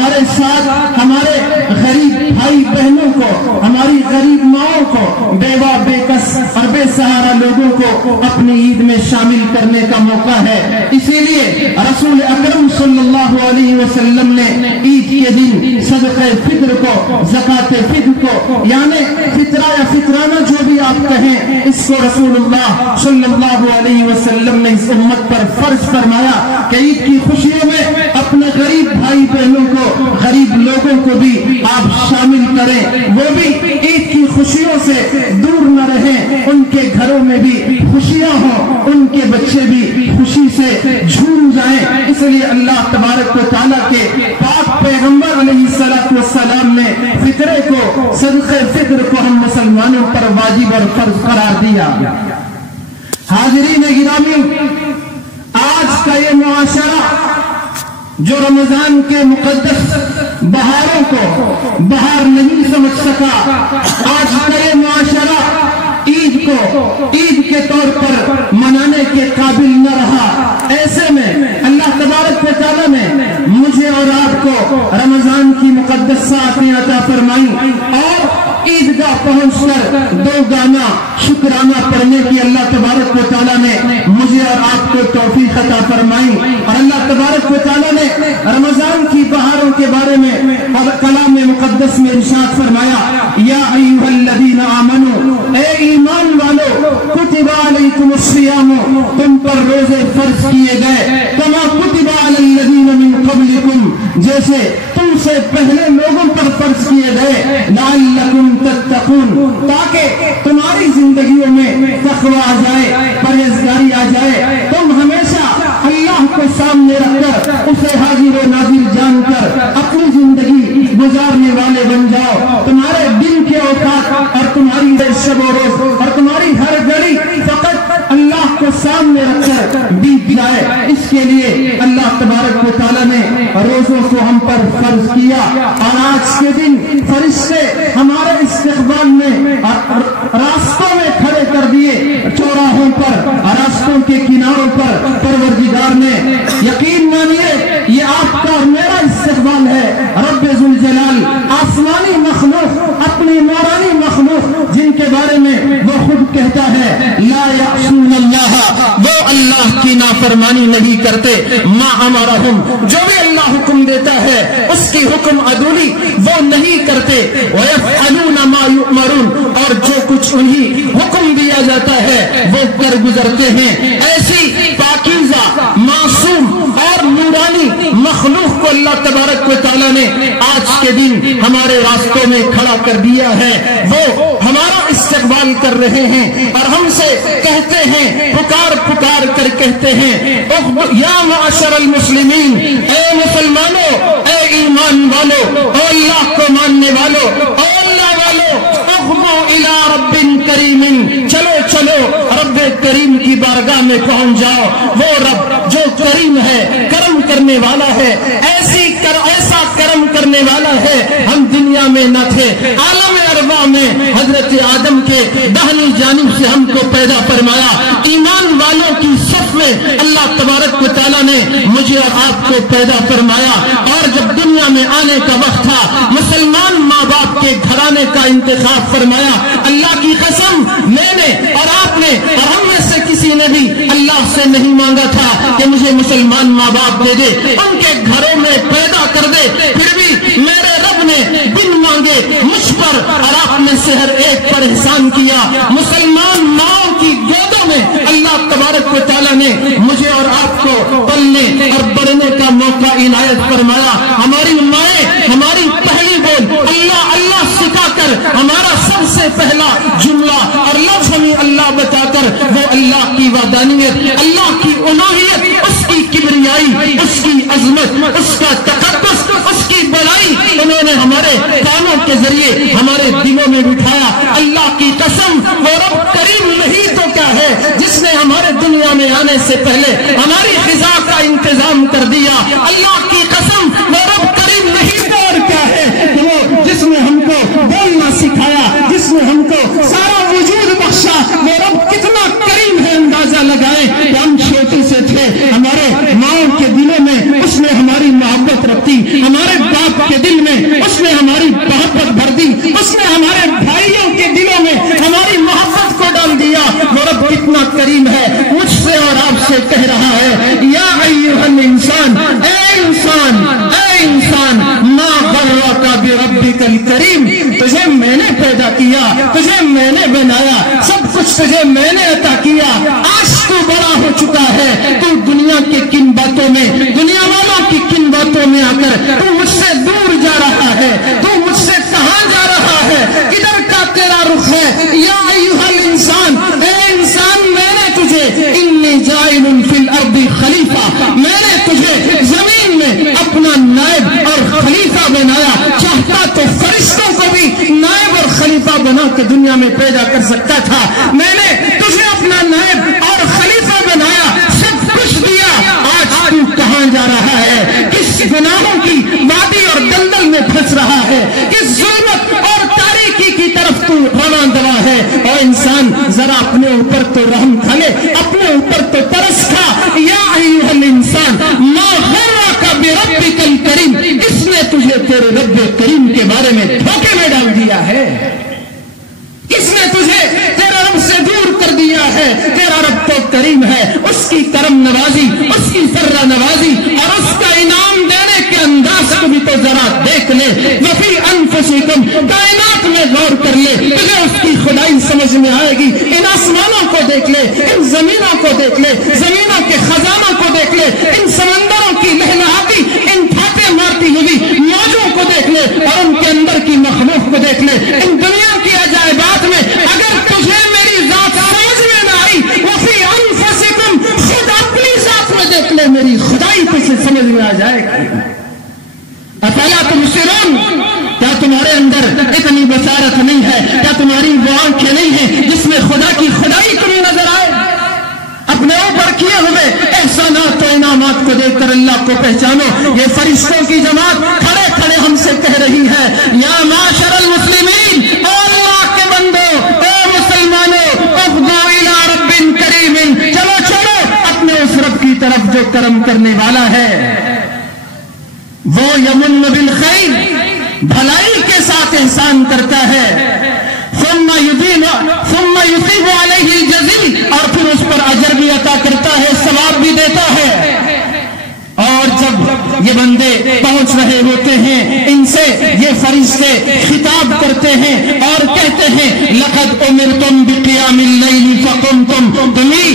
ہمارے ساتھ ہمارے غریب بھائی بہنوں کو، ہماری غریب ماؤں کو، بیوہ بے کس اور بے سہارا لوگوں کو اپنی عید میں شامل کرنے کا موقع ہے۔ اسی لیے رسول اکرم صلی اللہ علیہ وسلم نے عید کے دن صدقہ فطر کو، زکوٰۃ فطر کو، یعنی فطرہ یا فطرانہ جو بھی آپ کہیں، اس کو رسول اللہ صلی اللہ علیہ وسلم نے اس امت پر فرض فرمایا کہ عید کی خوشیوں میں اپنے غریب بھائی بہنوں کو، غریب لوگوں کو بھی آپ شامل کریں، وہ بھی عید کی خوشیوں سے دور نہ رہیں، ان کے گھروں میں بھی خوشیاں ہوں، ان کے بچے بھی خوشی سے جھوم جائیں۔ اس لیے اللہ تبارک و تعالیٰ کے پاک پیغمبر علیہ السلام نے فطرے کو، صدقہ فطر کو ہم مسلمانوں پر واجب اور فرض قرار دیا۔ حاضرین گرامی، آج کا یہ معاشرہ جو رمضان کے مقدس بہاروں کو بہار نہیں سمجھ سکا، آج کا یہ معاشرہ عید کو عید کے طور پر منانے کے قابل نہ رہا۔ ایسے میں اللہ تبارک و تعالیٰ نے مجھے اور آپ کو رمضان کی مقدس ساعتیں عطا فرمائیں اور عیدگاہ پہنچ کر دو گانا شکرانہ پڑھنے کی اللہ تبارک و تعالیٰ نے مجھے اور آپ کو توفیق عطا فرمائی۔ اور اللہ تبارک و تعالیٰ نے رمضان کی بہاروں کے بارے میں کلام مقدس میں ارشاد فرمایا، یا ایھا الذین آمنوا، اے ایمان والو، کتب علیکم الصیام، تم پر روزے فرض کیے گئے، کما کتب علی الذین من قبلکم، جیسے تم سے پہلے لوگوں پر فرض کیے گئے، لعلکم تتقون، تاکہ تمہاری زندگیوں میں تقوی آ جائے، پرہیزگاری آ جائے، تم ہمیشہ اللہ کو سامنے رکھ کر اسے حاضر و ناظر جان کر اپنی زندگی گزارنے والے بن جاؤ، تمہارے دن کے اوقات اور تمہاری شب و روز اور تمہاری ہر گھڑی فقط اللہ کو سامنے رکھ کر بیت جائے۔ اس کے لیے اللہ تبارک و تعالیٰ نے روزوں کو ہم پر فرض کیا، اور آج کے دن فرشتے ہمارے استقبال میں راستوں میں کھڑے کر دیے، چوراہوں پر، راستوں کے کناروں پر پروردگار نے، یقین مانیے یہ آپ کا اور میرا استقبال ہے۔ رب ذوالجلال آسمانی مخلوق، اپنی نورانی مخلوق جن کے بارے میں وہ خود کہتا ہے لا یعصون اللہ، وہ اللہ کی نافرمانی نہیں کرتے، ما امرہم، جو بھی اللہ حکم دیتا ہے اس کی حکم عدولی وہ نہیں کرتے، ویفعلون ما یؤمرون، اور جو کچھ انہیں حکم دیا جاتا ہے وہ کر گزرتے ہیں۔ ایسی پاکیزہ، معصوم اور نورانی مخلوق کو اللہ تبارک و تعالیٰ نے آج کے دن ہمارے راستوں میں کھڑا کر دیا ہے، وہ ہمارا استقبال کر رہے ہیں اور ہم سے کہتے ہیں، پکار پکار کر کہتے ہیں، یا معاشر المسلمین، اے مسلمانوں، اے ایمان والو، اے اللہ کو ماننے والو، اے اللہ والو، اغمو الی رب کریم، چلو چلو رب کریم کی بارگاہ میں پہنچ جاؤ۔ وہ رب جو کریم ہے، کرم کرنے والا ہے، ایسا کرم کرنے والا ہے، ہم دنیا میں نہ تھے، عالم ارواح میں حضرت آدم کے داہنی جانب سے ہم کو پیدا فرمایا، ایمان والوں کی صف میں اللہ تبارک و تعالیٰ نے مجھے اور آپ کو پیدا فرمایا، اور جب دنیا میں آنے کا وقت تھا مسلمان ماں باپ کے گھرانے کا انتخاب فرمایا۔ اللہ کی قسم، میں نے اور آپ نے اور ہم میں سے کسی نے بھی اللہ سے نہیں مانگا تھا کہ مجھے مسلمان ماں باپ دے دے، ان کے گھروں میں پیدا کر دے، پھر بھی میرے رب نے بن مانگے مجھ پر اور آپ نے سے ہر ایک پر احسان کیا۔ مسلمان ماؤں کی گودوں میں اللہ تبارک و تعالیٰ نے مجھے اور آپ کو پلنے اور بڑھنے کا موقع عنایت فرمایا۔ ہماری مائیں ہماری پہلی بول اللہ اللہ سکھا کر، ہمارا سب سے پہلا جملہ اور لفظ ہمیں اللہ بتا کر، وہ اللہ کی وحدانیت، اللہ کی الوہیت، اس کی کبریائی، اس کی عظمت، اس کا تقدس، اس کی بڑائی انہوں نے ہمارے کانوں کے ذریعے ہمارے دلوں میں بٹھایا۔ اللہ کی قسم، وہ رب کریم نہیں تو کیا ہے جس نے ہمارے دنیا میں آنے سے پہلے ہماری غذا کا انتظام کر دیا۔ اللہ کی قسم، وہ رب کریم نہیں تو اور کیا ہے کہ وہ جس نے ہم کو بولنا سکھایا، جس نے ہم کو سارا وجود بخشا، وہ رب کتنا کریم ہے۔ اندازہ لگائیں کہ ہم چھوٹے سے تھے، ہمارے ماؤں کے دلوں میں اس نے ہماری محبت رکھی، ہمارے باپ کے دل میں اس نے ہماری محبت بھر دی، اس نے ہمارے بھائیوں کے دلوں میں ہماری محبت کو ڈال دیا۔ وہ رب کتنا کریم ہے، مجھ سے اور آپ سے کہہ رہا ہے یا ایھا الانسان، اے انسان، اے انسان، ما غرک بربک الکریم، تجھے میں نے پیدا کیا، تجھے میں نے بنایا، سب کچھ تجھے میں نے عطا کیا، آج تو بڑا ہو چکا ہے، تو دنیا کے کن باتوں میں، دنیا والوں کی کن باتوں میں آ کر تو مجھ سے دور جا رہا ہے، تو مجھ سے کہاں جا رہا ہے، کدھر کا تیرا رخ ہے؟ یا ایھا الانسان، اے انسان، میں نے تجھے انی جاعل فی الارض خلیفہ، میں نے تجھے زمین میں اپنا نائب اور خلیفہ بنایا، چاہتا تو فرشتوں کو بھی نائب اور خلیفہ بنا کے دنیا میں پیدا کر سکتا تھا، میں نے تجھے اپنا نائب اور خلیفہ بنایا، سب کچھ دیا، آج تو کہاں جا رہا ہے، کس گناہوں کی وادی اور دلدل میں پھنس رہا ہے، کس ظلمت اور تاریکی کی طرف تو رواں دوا ہے؟ اور انسان ذرا اپنے اوپر تو رحم کھا لے، اپنے اوپر تو ترس کھا۔ یا ایھا الانسان ما غرک بربک الکریم، اس نے تجھے تیرے رب کریم کے بارے میں دھوکے میں ڈال دیا ہے، کس نے تجھے تیرے رب سے دور کر دیا ہے؟ تیرا رب تو کریم ہے، اس کی کرم نوازی، اس کی فرہ نوازی اور اس کا انعام دینے کے انداز کو بھی تو ذرا دیکھ لے۔ وفی انفسکم، کائنات میں غور کر لے، تجھے اس کی خدائی سمجھ میں آئے گی۔ ان آسمانوں کو دیکھ لے، ان زمینوں کو دیکھ لے، زمینوں کے خزانوں کو دیکھ لے، ان سمندروں کی لہلہاتی، ان پھاٹے مارتی ہوئی موجوں کو دیکھ لے اور ان کے اندر کی مخلوق کو دیکھ لے، ان دنیا کی عجائبات میں اگر تجھے میری ذات سمجھ میں نہ آئی، وفی انفسکم، خود اپنی ذات میں دیکھ لے، میری خدائی تجھے سمجھ میں آ جائے گی۔ افلا تبصرون، کیا تمہارے اندر اتنی بصارت نہیں ہے؟ کیا تمہاری وہ آنکھیں نہیں ہیں جس میں خدا کی خدائی تمہیں نظر آئے؟ اپنے اوپر کیے ہوئے احسانات و انعامات کو دیکھ کر اللہ کو پہچانو۔ یہ فرشتوں کی جماعت کھڑے کھڑے ہم سے کہہ رہی ہے یا معاشر المسلمین، اے اللہ کے بندو، اے مسلمانوں، افضوا الی رب کریم، چلو چلو اپنے اس رب کی طرف جو کرم کرنے والا ہے، وہ یمن بالخیر، بھلائی کے ساتھ احسان کرتا ہے، ثم یصیب علیہ الجزیل، اور پھر اس پر اجر بھی عطا کرتا ہے، ثواب بھی دیتا ہے۔ اور جب یہ بندے پہنچ رہے ہوتے ہیں، ان سے یہ فرشتے خطاب کرتے ہیں اور کہتے ہیں لقد امرتم بقیام اللیل فقمتم، تمہیں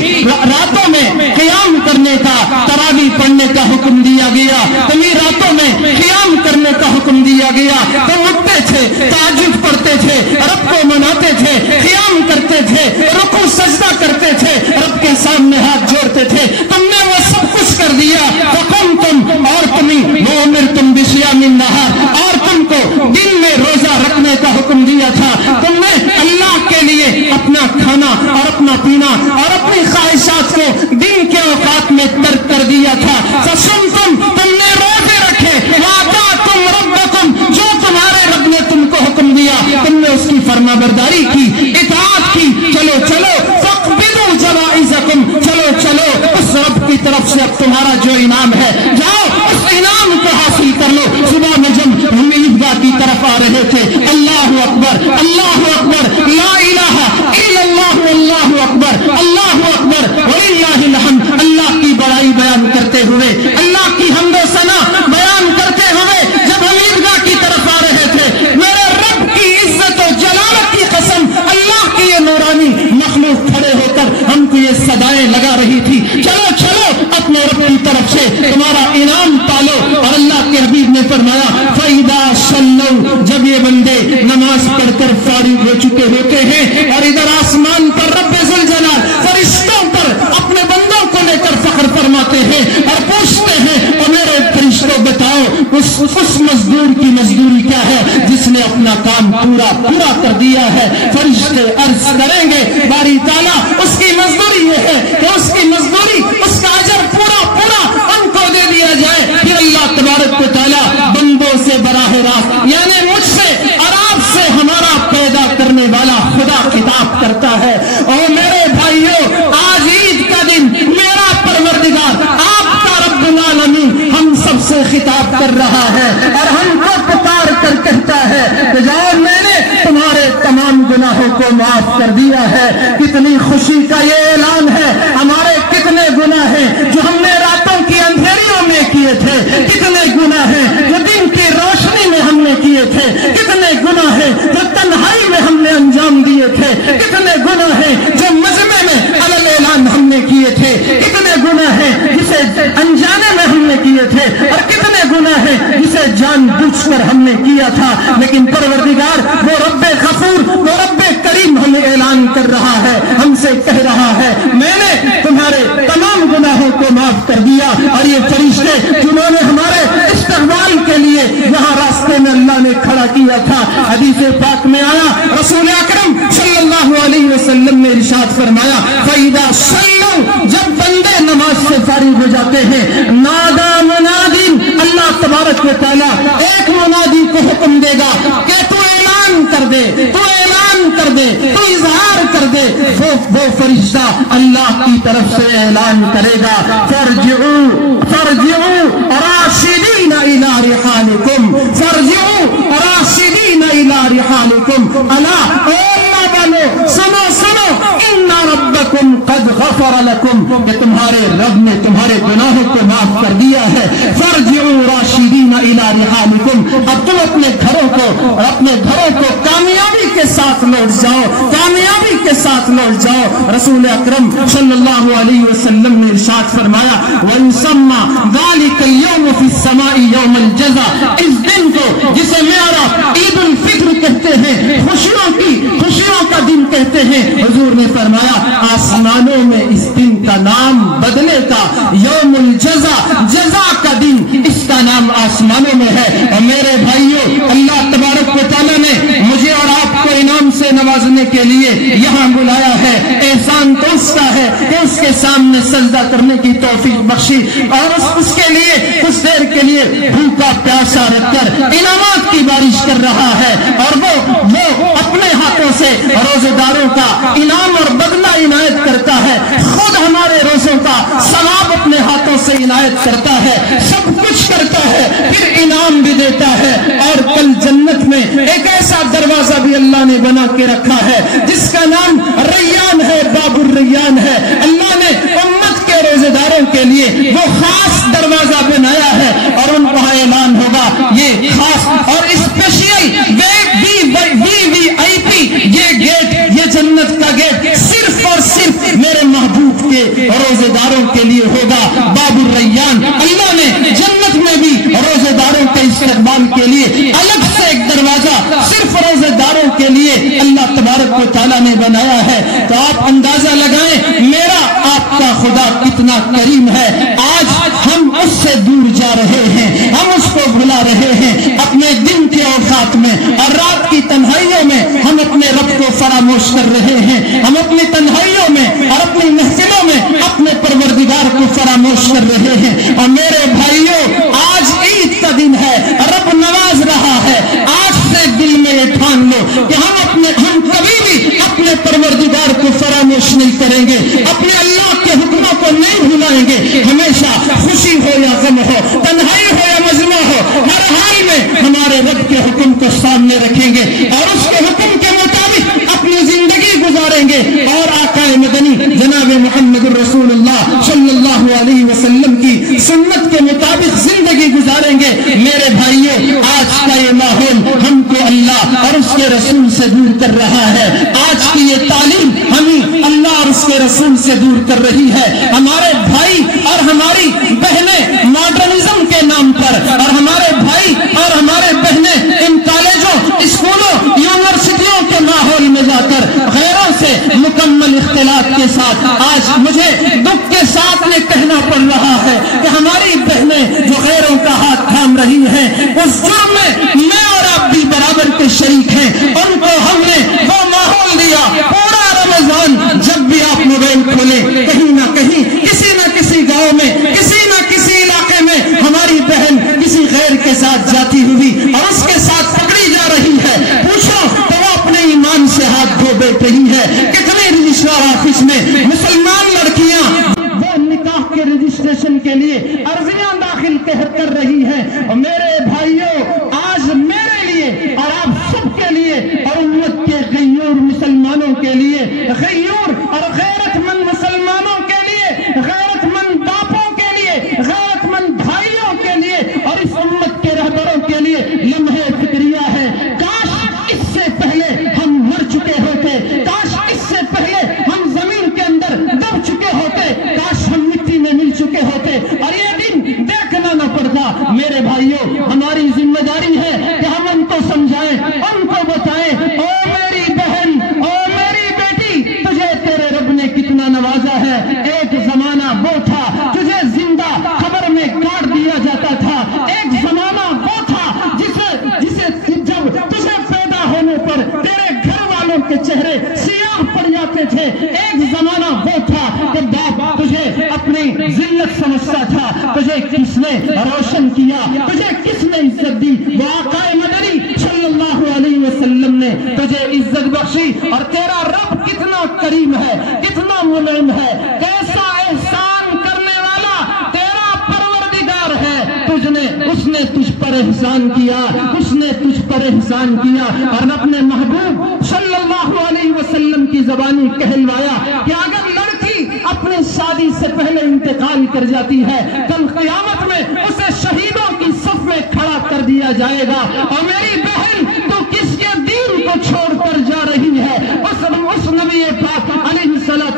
راتوں میں قیام کرنے کا، تراویح پڑھنے کا حکم دیا گیا، تمہیں راتوں میں قیام کرنے کا حکم دیا گیا، تم اٹھتے تھے، تہجد پڑھتے تھے، رب کو مناتے تھے، قیام کرتے تھے، رکوع سجدہ کرتے تھے، رب کے سامنے ہاتھ جوڑتے تھے، تم نے وہ سب کچھ کر دیا، فقمتم، اور تمہیں وامرتم بصیام النہار، اور تم کو دن میں روزہ رکھنے کا حکم دیا تھا، تم نے اللہ کے لیے اپنا کھانا اور اپنا پینا اور اپنی خواہشات کو دن کے اوقات میں ترک کر دیا تھا، فصمتم، تم نے روزے رکھے، وَأَطَعْتُمْ رَبَّكُمْ، جو تمہارے رب نے تم کو حکم دیا تم نے اس کی فرما برداری کی، اطاعت کی، چلو چلو فَاقْبِضُوا جَوَائِزَكُمْ، چلو چلو اس رب کی طرف سے اب تمہارا جو انعام ہے، جاؤ اس انعام کو حاصل کر لو۔ صبح میں جب ہم عیدگاہ کی طرف آ رہے تھے، اللہ اکبر، اللہ اکبر، لا الہ الا اللہ، اللہ اکبر، اللہ اکبر، وللہ الحمد، اللہ کی بڑائی بیان کرتے ہوئے، اللہ کی حمد و ثنا بیان کرتے ہوئے جب ہم عیدگاہ کی طرف آ رہے تھے، میرے رب کی عزت و جلالت کی قسم، اللہ کی یہ نورانی مخلوق کھڑے ہو کر ہم کو یہ صدائیں لگا رہی تھی، چلو چلو اپنے رب کی طرف سے تمہارا انعام پالو۔ اور اللہ کے حبیب نے فرمایا فَإِذَا صَلَّوْا، جب یہ بندے نماز پڑھ کر فارغ ہو چکے ہوتے ہیں اور ادھر آسمان پر رب ذوالجلال فرشتوں پر اپنے بندوں کو لے کر فخر فرماتے ہیں اور پوچھتے ہیں اور میرے فرشتوں بتاؤ اس مزدور کی مزدوری کیا ہے جس نے اپنا کام پورا کر دیا ہے؟ فرشتے عرض کریں گے باری تعالیٰ اس کی مزدوری یہ ہے کہ اس کی مزدوری، اس کا اجر پورا ان کو دے دیا جائے۔ پھر اللہ تبارک و تعالیٰ بندوں سے براہ راست، یعنی مجھ سے اور آپ سے ہمارا پیدا کرنے والا خدا خطاب کرتا ہے، اور میرے بھائیوں آج عید کا دن میرا پروردگار آپ کا رب العالمین ہم سب سے خطاب کر رہا ہے اور ہم کو جان بوجھ کر ہم نے کیا تھا، لیکن پروردگار وہ رب غفور، وہ رب کریم ہمیں اعلان کر رہا ہے، ہم سے کہہ رہا ہے میں نے تمہارے تمام گناہوں کو معاف کر دیا۔ اور یہ فرشتے جنہوں نے ہمارے استقبال کے لیے یہاں راستے میں اللہ نے کھڑا کیا تھا، حدیث پاک میں آیا رسول اکرم صلی اللہ علیہ وسلم نے ارشاد فرمایا فَإِذَا صَلُّوا، جب بندے نماز سے فارغ ہو جاتے ہیں، نادا منادین، اللہ تبارک و تعالیٰ ایک منادی کو حکم دے گا کہ تو اعلان کر دے، تو اعلان کر دے، تو اظہار کر دے۔ وہ فرشتہ اللہ کی طرف سے اعلان کرے گا فَارْجِعُوا رَاشِدِينَ إِلَىٰ رِحَالِكُمْ، فَارْجِعُوا رَاشِدِينَ إِلَىٰ رِحَالِكُمْ، الا اے اللہ والو سنو سنو، ان ربکم قد غفر لکم، کہ تمہارے رب نے تمہارے گناہوں کو معاف کر دیا ہے۔ فَارْجِعُوا رَاشِدِينَ إِلَىٰ رِحَالِكُمْ، اب تم اپنے گھروں کو کامیابی کے ساتھ لوٹ جاؤ، کامیابی کے ساتھ لوٹ جاؤ۔ رسول اکرم صلی اللہ علیہ وسلم نے ارشاد فرمایا وَيُسَمَّى ذَلِكَ الْيَوْمُ فِي السَّمَاءِ يَوْمَ الْجَزَاءِ، اس دن کو جسے میرا عید الفطر کہتے ہیں، خوشیوں کا دن کہتے ہیں، حضور نے فرمایا آسمانوں میں اس دن کا نام بدلے گا، یوم الجزا، جزا کا دن، اس کا نام آسمانوں میں ہے۔ اور میرے بھائیوں، اللہ تبارک و تعالیٰ نے مجھے اور آپ کو انعام سے نوازنے کے لیے یہاں بلایا ہے۔ احسان تو اس کا ہے کہ اس کے سامنے سجدہ کرنے کی توفیق بخشی، اور اس کے لیے کچھ دیر کے لیے بھوکا پیاسا رکھ کر انعامات کی بارش کر رہا ہے، اور وہ اپنے ہاتھوں سے روزے داروں کا انعام اور بدلہ عنایت کرتا ہے، خود ہمارے روزوں کا ثواب اپنے ہاتھوں سے عنایت کرتا ہے، سب کچھ کرتا ہے، پھر انعام بھی دیتا ہے۔ اور کل جنت میں ایک ایسا دروازہ بھی اللہ نے بنا کے رکھا ہے جس کا نام ریان ہے، باب الریان ہے۔ اللہ نے امت کے روزے داروں کے لیے وہ خاص دروازہ بنایا ہے، اور ان کا اعلان ہوگا یہ خاص اور اسپیشل VIP یہ گیٹ، یہ جنت کا گیٹ صرف اور صرف میرے محبوب کے روزے داروں کے لیے ہوگا، باب الریان۔ اللہ نے جنت میں بھی روزے داروں کے استقبال کے لیے الگ سے ایک دروازہ صرف روزے داروں کے لیے اللہ تبارک و تعالیٰ نے بنایا ہے۔ تو آپ اندازہ لگائیں میرا آپ کا خدا کتنا کریم ہے۔ آج ہم اس سے دور جا رہے ہیں، ہم اس کو بھلا رہے ہیں، اپنے دن کے اوقات میں اور رات کی تنہائیوں میں ہم اپنے رب کو فراموش کر رہے ہیں، ہم اپنی تنہائیوں میں اور اپنی محفلوں میں اپنے پروردگار کو فراموش کر رہے ہیں۔ اور میرے بھائیوں، آج عید کا دن ہے، رب نواز رہا ہے، آج سے دل میں یہ ٹھان لو کہ ہم کبھی بھی اپنے پروردگار کو فراموش نہیں کریں گے، اپنے اللہ کے حکموں کو نہیں بھلائیں گے، ہمیشہ خوشی ہو یا غم ہو، تنہائی ہو یا مجمع ہو، ہر حال میں ہمارے رب کے حکم کو سامنے رکھیں گے اور اس کے حکم کے مطابق اپنی زندگی گزاریں گے، اور آقا مدنی جناب محمد رسول اللہ صلی اللہ علیہ وسلم کی سنت کے مطابق زندگی گزاریں گے۔ میرے بھائیوں، آج کا یہ ماحول ہم کو اللہ اور اس کے رسول سے دور کر رہا ہے، آج کی یہ تعلیم ہمیں اللہ اور اس کے رسول سے دور کر رہی ہے۔ ہمارے بھائی اور ہماری بہنیں ماڈرنزم کے نام پر، اور ہمارے بھائی اور ہمارے بہنیں ان کالجوں، اسکولوں، یونیورسٹیوں کے ماحول میں جا کر غیروں سے مکمل اختلاط کے ساتھ آج مجھے دکھ کے ساتھ یہ کہنا پڑ رہا ہے کہ ہماری بہنیں جو غیروں کا ہاتھ تھام رہی ہیں، اس جرم میں اور آپ بھی برابر کے شریک ہیں۔ ان کو ہم نے وہ ماحول دیا، پورا رمضان جب بھی آپ موبائل کھولیں، کہیں نہ کہیں کسی نہ کسی گاؤں میں، کسی نہ کسی علاقے میں ہماری بہن کسی غیر کے ساتھ جاتی ہوئی اور اس کے ساتھ پکڑی جا رہی ہے۔ پوچھو تو وہ اپنے ایمان سے ہاتھ دھو بیٹھ رہی ہے۔ کتنے رجسٹرار آفس میں مسلمان لڑکیاں وہ نکاح کے رجسٹریشن کے لیے عرضیاں داخل کر رہی ہیں۔ اور میرے بھائیوں، آج میرے لیے اور آپ سب کے لیے اور امت کے غیور مسلمانوں کے لیے، غیور اور غیرت مند مسلمانوں کے لیے، غیرت مند باپوں کے لیے، غیرت مند بھائیوں کے لیے اور اس امت کے رہبروں کے لیے لمحے فکریہ ہے۔ کاش اس سے پہلے ہم مر چکے ہوتے، کاش اس سے پہلے ہم زمین کے اندر دب چکے ہوتے، کاش ہم مٹی میں مل چکے ہوتے اور یہ دن دیکھنا نہ پڑتا۔ میرے بھائیوں، تھے، ایک زمانہ وہ تھا کہ باپ تجھے اپنی ذلت سمجھتا تھا، تجھے کس نے روشن کیا، تجھے کس نے عزت دی؟ وہ آقا مدنی صلی اللہ علیہ وسلم نے تجھے عزت بخشی، اور تیرا رب کتنا کریم ہے، کتنا منعم ہے، کیسا احسان کرنے والا تیرا پروردگار ہے۔ اس نے تجھ پر احسان کیا، اس نے تجھ پر احسان کیا، اور اپنے محبوب صلی اللہ علیہ وسلم کی زبانی کہلوایا کہ اگر لڑکی اپنے شادی سے پہلے انتقال کر جاتی ہے، کل قیامت میں اسے شہیدوں کی صف میں کھڑا کر دیا جائے گا۔ اور میری بہن، تو کس کے دین کو چھوڑ کر جا رہی ہے؟ اس نبی پاک علیہ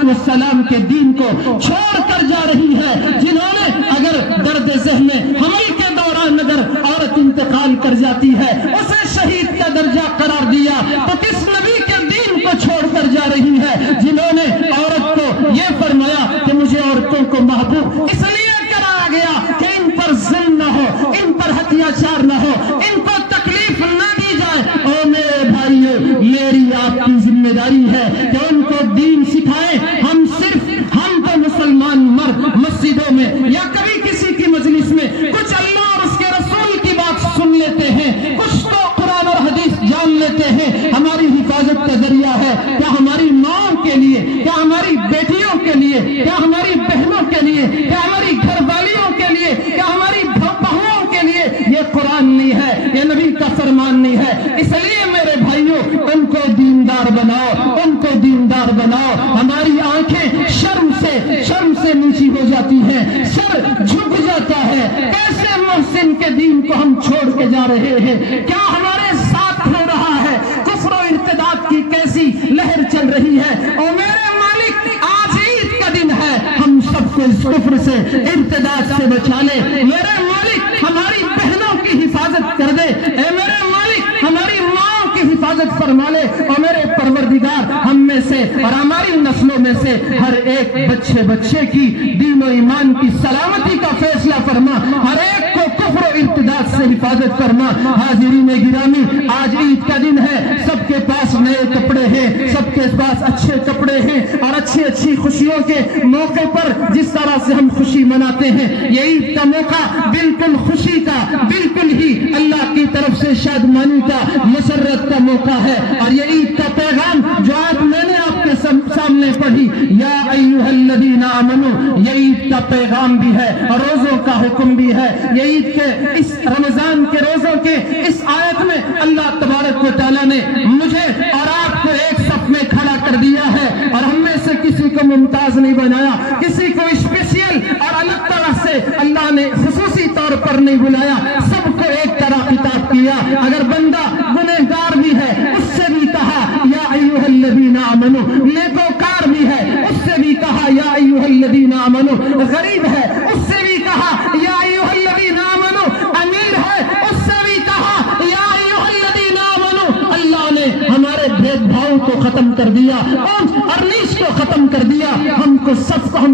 السلام کے دین کو چھوڑ کر جا رہی ہے، جنہوں نے اگر درد ذہن حمل کے دوران اگر عورت انتقال کر جاتی ہے اسے شہید کا درجہ قرار دیا، تو کس نبی کے دین کو چھوڑ کر جا رہی ہے جنہوں نے عورت کو یہ فرمایا کہ مجھے عورتوں کو محبوب اس لیے کرایا گیا کہ ان پر ظلم نہ ہو، ان پر اتیاچار نہ ہو، ان کو تکلیف نہ دی جائے۔ او میرے بھائیو، میری آپ کی ذمہ داری ہے کہ ان کو دین سکھائیں۔ ہم تو مسلمان مرد مسجدوں میں یا کبھی کسی کی مجلس میں کچھ اللہ اور اس کے رسول کی بات سن لیتے ہیں، کچھ تو قرآن اور حدیث جان لیتے ہیں، ہماری حفاظت کا ذریعہ ہے۔ کیا ہماری ماں کے لیے، کیا ہماری بیٹیوں کے لیے، کیا ہماری بہنوں کے لیے، کیا ہماری گھر والیوں کے لیے، کیا ہماری بہوؤں کے لیے یہ قرآن نہیں ہے، یہ نبی کا فرمان نہیں ہے؟ اس لیے میرے بھائیوں، ان کو دیندار بناؤ، ان کو دیندار بناؤ۔ ہماری آنکھیں شرم سے نیچی ہو جاتی ہیں، سر جھک جاتا ہے۔ کیسے محسن کے دین کو ہم چھوڑ کے جا رہے ہیں؟ کیا ہمارے ساتھ ہو رہا ہے؟ کفر و ارتداد کی کیسی لہر چل رہی ہے؟ اور میرے مالک، آج عید کا دن ہے، ہم سب کو اس کفر سے، ارتداد سے بچا لے۔ میرے مالک، ہماری بہنوں کی حفاظت کر دے۔ اے میرے مالک، ہماری ماں کی حفاظت فرما لے۔ اور میرے پروردگار، ہم میں سے اور ہماری نسلوں میں سے ہر ایک بچے کی دین و ایمان کی سلامتی کا فیصلہ فرما، ہر ایک کو کفر و ارتداد سے حفاظت فرما۔ حاضرین گرامی، آج عید کا دن ہے، سب کے پاس نئے کپڑے ہیں، سب کے پاس اچھے کپڑے ہیں، اور اچھی خوشیوں کے موقع پر جس طرح سے ہم خوشی مناتے ہیں، یہ عید کا موقع بالکل خوشی کا، بالکل ہی اللہ کی طرف سے شادمانی کا، مسرت کا موقع ہے۔ اور یہ عید کا پیغام جو آج میں نے آپ کے سامنے پڑھی، یا ایھا الذین آمنوا، یہ عید کا پیغام بھی ہے اور روزوں کا حکم بھی ہے۔ یہ عید کے اس رمضان کے روزوں کے اس آیت میں اللہ تبارک و تعالیٰ نے مجھے اور آپ کو ایک صف میں کھڑا کر دیا ہے، اور ہم میں سے کسی کو ممتاز نہیں بنایا، کسی کو اسپیشل اور الگ طرح سے اللہ نے خصوصی طور پر نہیں بلایا، سب کو ایک طرح خطاب کیا۔ اگر بندہ گنہگار بھی ہے اس سے بھی کہا یا ایھا الذین آمنوا، نیکوکار بھی ہے اس سے بھی کہا یا ایھا الذین آمنوا، غریب ہے اس سے بھی کہا یا ایھا الذین آمنوا، امیر ہے اس سے بھی کہا یا ایھا الذین آمنوا۔ اللہ نے ہمارے بھید بھاؤ کو ختم کر دیا، اور نیچ کو ختم کر دیا، ہم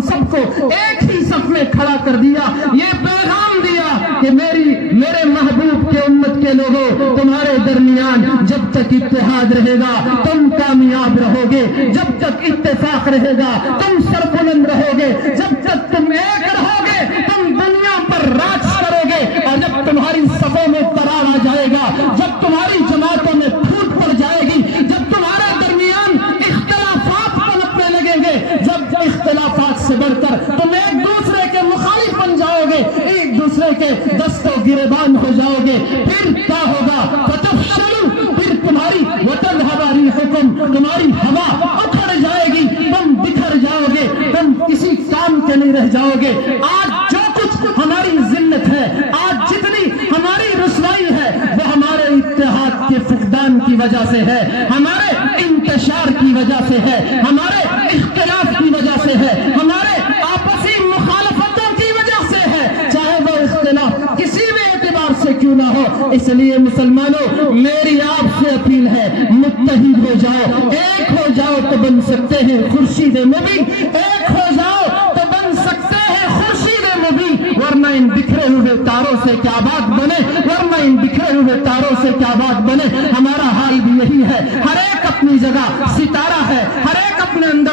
سب کو ایک ہی صف میں کھڑا کر دیا، یہ پیغام دیا کہ میرے محبوب کے امت کے لوگوں، تمہارے درمیان جب تک اتحاد رہے گا تم کامیاب رہو گے، جب تک اتفاق رہے گا تم سربلند رہو گے، جب تک تم ایک رہو گے تم دنیا پر راج کرو گے۔ اور جب تمہاری صفوں میں قرار آ جائے گا، جب تمہاری جماعتوں میں پھوٹ پڑ جائے گی، جب تمہارے درمیان اختلافات پنپنے لگیں گے، جب اختلافات سے بڑھ کر تم ایک دوسرے کے مخالف بن جاؤ گے، ایک دوسرے کے دست و گریبان ہو جاؤ گے، پھر کیا ہوگا؟ فتفشلوا، پھر تمہاری وتذهب ريحكم، تمہاری ہوا اکھڑ جائے گی، تم بکھر جاؤ گے، تم کسی کام کے نہیں رہ جاؤ گے۔ آج جو کچھ ہماری ذلت ہے، آج جتنی ہماری رسوائی ہے، وہ ہمارے اتحاد کے فقدان کی وجہ سے ہے، ہمارے انتشار کی وجہ سے ہے، ہمارے اختلاف کی وجہ سے ہے، ہمارے آپسی مخالفتوں کی وجہ سے ہے، چاہے وہ اختلاف کسی بھی اعتبار سے کیوں نہ ہو۔ اس لیے مسلمانوں، میری آپ سے اپیل ہے، متحد ہو جاؤ، ایک ہو جاؤ تو بن سکتے ہیں خورشید مبین، ایک ہو جاؤ تو بن سکتے ہیں خورشید مبین، ورنہ ان بکھرے ہوئے تاروں سے کیا بات بنے، ورنہ ان بکھرے ہوئے تاروں سے کیا بات بنے۔ ہمارا حال بھی یہی ہے، ہر ایک اپنی جگہ ستارہ ہے، ہر ایک اپنے اندر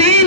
3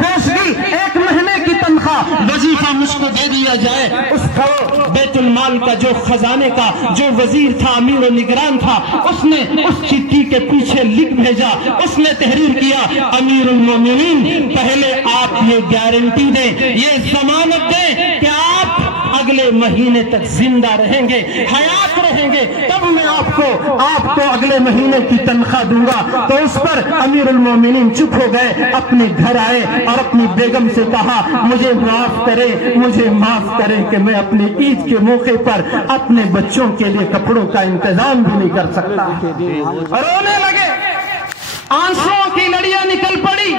پیشگی 1 مہینے کی تنخواہ، وظیفہ مجھ کو دے دیا جائے۔ اس بیت المال کا جو خزانے کا جو وزیر تھا، امیر و نگران تھا، اس نے اس چٹھی کے پیچھے لکھ بھیجا، اس نے تحریر کیا، امیر المومنین پہلے آپ یہ گارنٹی دیں، یہ ضمانت دیں کہ آپ اگلے مہینے تک زندہ رہیں گے، حیات رہیں گے، تب میں آپ کو اگلے مہینے کی تنخواہ دوں گا۔ تو اس پر امیر المومنین چپ ہو گئے، اپنے گھر آئے اور اپنی بیگم سے کہا مجھے معاف کرے کہ میں اپنے عید کے موقع پر اپنے بچوں کے لیے کپڑوں کا انتظام بھی نہیں کر سکتا۔ رونے لگے، آنسوں کی لڑیاں نکل پڑی۔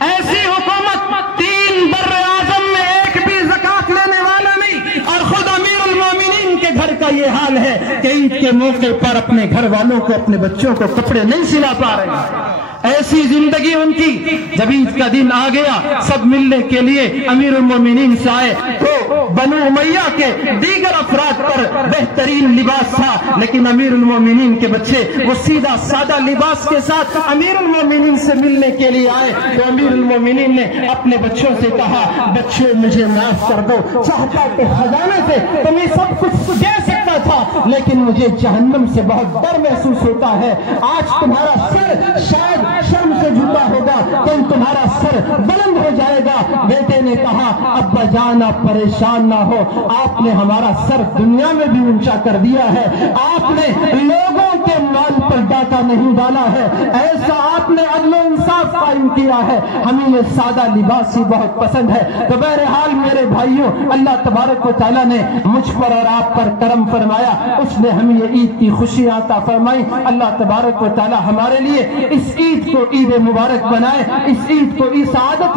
ایسی حکومت 3 بر اعظم میں ایک بھی زکات لینے والا نہیں، اور خود امیر المومنین کے گھر کا یہ حال ہے کہ عید کے موقع پر اپنے گھر والوں کو، اپنے بچوں کو کپڑے نہیں سلا پا رہے۔ ایسی زندگی ان کی۔ جب عید کا دن آ گیا، سب ملنے کے لیے امیر المومنین سے آئے تو بنو امیہ کے دیگر افراد پر بہترین لباس تھا، لیکن امیر المومنین کے بچے وہ سیدھا سادہ لباس کے ساتھ امیر المومنین سے ملنے کے لیے آئے۔ تو امیر المومنین نے اپنے بچوں سے کہا بچوں مجھے معاف کر دو، چاہتا کہ خزانے سے تمہیں سب کچھ دے سکتا تھا، لیکن مجھے جہنم سے بہت ڈر محسوس ہوتا ہے۔ آج تمہارا سر شاید شرم سے جھکا ہوگا، کل تمہارا سر بلند ہو جائے گا۔ بیٹے نے کہا ابا جان آپ پریشان نہ ہو، آپ نے ہمارا سر دنیا میں بھی اونچا کر دیا ہے، آپ نے لوگوں کے مال پر ڈاکہ نہیں ڈالا ہے، ایسا آپ نے عدل و انصاف قائم کیا ہے، ہمیں یہ سادہ لباس ہی بہت پسند ہے۔ تو بہرحال میرے بھائیوں، اللہ تبارک و تعالیٰ نے مجھ پر اور آپ پر کرم فرمایا، اس نے ہمیں یہ عید کی خوشی عطا فرمائی۔ اللہ تبارک و تعالیٰ ہمارے لیے اس عید کو عید مبارک بنائے، اس عید کو سعادت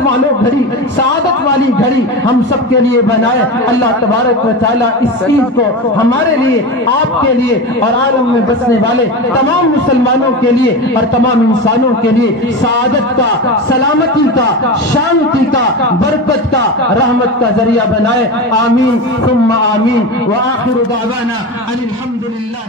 والی گھڑی ہم سب کے لیے بنائے۔ اللہ تبارک و تعالیٰ اس عید کو ہمارے لیے، آپ کے لیے اور عالم میں بسنے والے تمام مسلمانوں کے لیے اور تمام انسانوں کے لیے سعادت کا، سلامتی کا، شانتی کا، برکت کا، رحمت کا ذریعہ بنائے۔ آمین ثم آمین۔ وآخر دعوانا ان الحمد للہ۔